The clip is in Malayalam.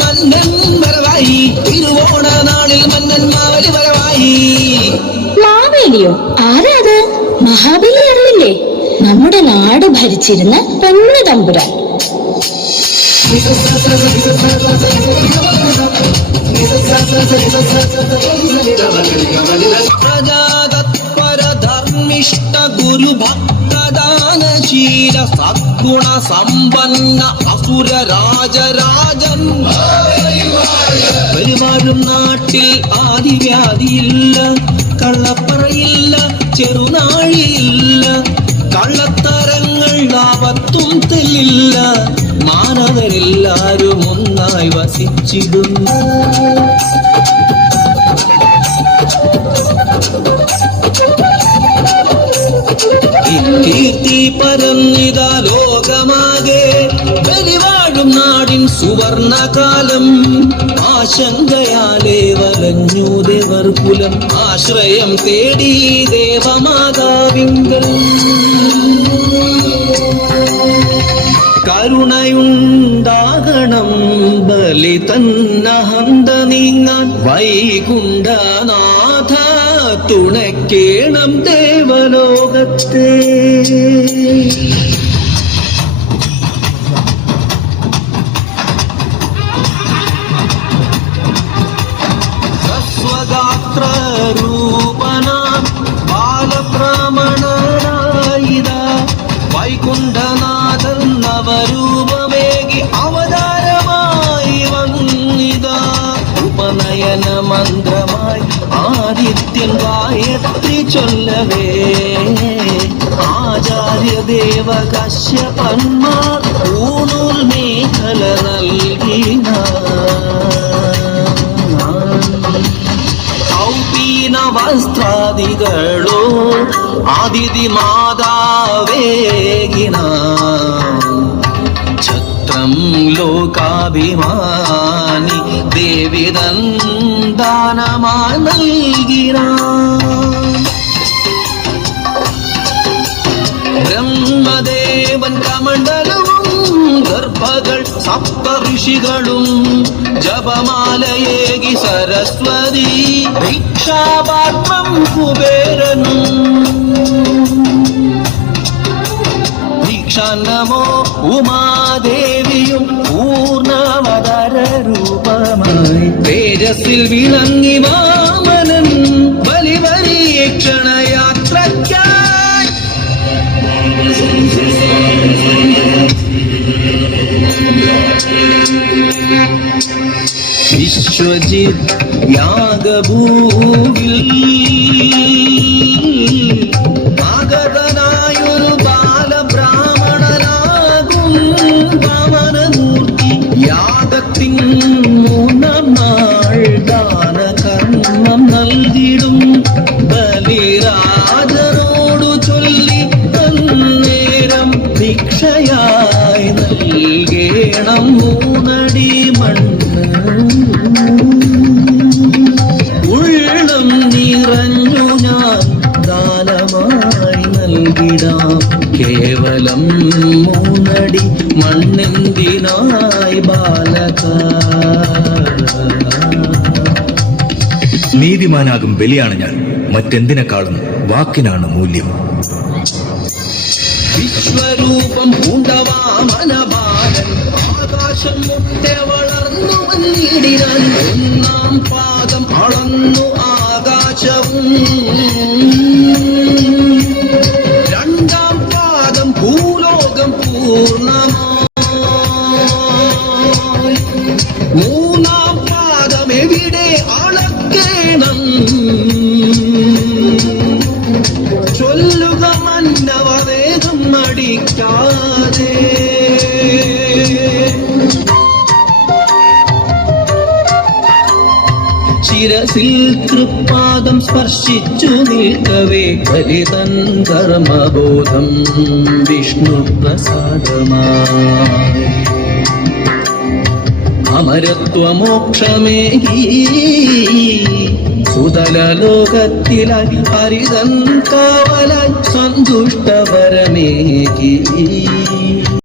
മന്നൻ വരവായി, തിരുവോണ നാളിൽ മന്നൻ മാവലി വരവായി. മാവേലിയോ? ആരാ അത്? മഹാബലി അറിയില്ലേ? നമ്മുടെ നാട് ഭരിച്ചിരുന്ന പൊന്നു തമ്പുരാൻ. പ്രജാതത്പരധർമ്മിഷ്ട ഗുരുഭക്തദാനശീല സദ്ഗുണ സമ്പന്ന അസുര രാജരാജൻ. ഒരുപാടും നാട്ടിൽ ആദിവ്യാധിയില്ല, കള്ളപ്പറയില്ല, ചെറുനാഴിയില്ല, കള്ളത്തരങ്ങൾ ആപത്തും തെല്ലില്ല. മാനവരെല്ലാരും ഒന്നായി വസിച്ചിടും. കീർത്തി പരന്നിത ലോകമാകെ, ബലിവാഴും നാടിൻ സുവർണകാലം. ആശങ്കയാലേ വലഞ്ഞു ദേവർ കുലം, ആശ്രയം തേടി ദേവമാതാവിങ്കൽ. കരുണയുണ്ടാകണം ബലി തന്നഹന്ത നീങ്ങാൻ, വൈകുണ്ഠനാഥ തുണയ്ക്കേണം ദേവലോകത്തെ. സ്വഗാത്ര രൂപനാം ബാലബ്രാഹ്മണനായിത, വൈകുണ്ഠനാഥൻ നവരൂപമേകി അവതാരമായി വന്നിത. ഉപനയന മന്ത്രമായി ആദിത്യൻ ഗായത്രി ചൊല്ലവേ, ആചാര്യദേവ കശ്യപന്മാർ ഊണൂൽ മേഖല നൽകിന. ഔപീന വസ്ത്രാദികളോ ആദിതി മാതാവേകിന. ഛത്രം ലോകാഭിമാനി ദേവിതൻ ദാനമായി നൽകിന. ബ്രഹ്മദേവൻ കമണ്ഡലവും ഗർഭകൾ സപ്ത ഋഷികളും, ജപമാലയേകി സരസ്വതി ഭിക്ഷാപാത്രം കുബേരനും. ഭിക്ഷാന്നമോ ഉമാദേവിയും പൂർണ്ണവതര രൂപമായി, തേജസ്സിൽ വിളങ്ങി വാമനൻ ബലിപരീക്ഷണയാത്രയ്ക്കായി. വിശ്വജിത് യാഗഭൂവിൽ ആഗതനായൊരു ബാലബ്രാഹ്മണനാകും പവനമൂർത്തി. യാഗത്തിൻ മൂന്നാം നാൾ ദാനകർമ്മം നൽകിടും ബലിരാജനോടു ചൊല്ലി അന്നേരം ഭിക്ഷയായി നൽകേണം മൂന്നടി മണ്ണ്. ഉള്ളം നിറഞ്ഞു ഞാൻ ദാനമായി നൽകിടാം, കേവലം മൂന്നടി മണ്ണെന്തിനായി ബാലക. നീതിമാനാകും ബലിയാണ് ഞാൻ, മറ്റെന്തിനേക്കാളും വാക്കിനാണ് മൂല്യം. വിശ്വരൂപം പൂണ്ടവാമനബാലൻ, ആകാശം മുട്ടെ വളർന്നു വന്നിടിനാൻ. ഒന്നാം പാദം അളന്നു ആകാശവും, രണ്ടാം പാദം ഭൂലോകം പൂർണ്ണമായി. മൂന്നാം പാദം എവിടെ അളക്കേണം? ചൊല്ലുക മന്നവവേദം നടിക്കാതെ. ശിരസിൽ തൃപ്പാദം സ്പർശിച്ചു നിൽക്കവേ, ഫലിതൻ കർമ്മബോധം വിഷ്ണു പ്രസാദമായി. അമരത്വമോക്ഷമേകി സുതലലോകത്തിലായി ഹരിതൻ കാവലായി സന്തുഷ്ടപരമേകി.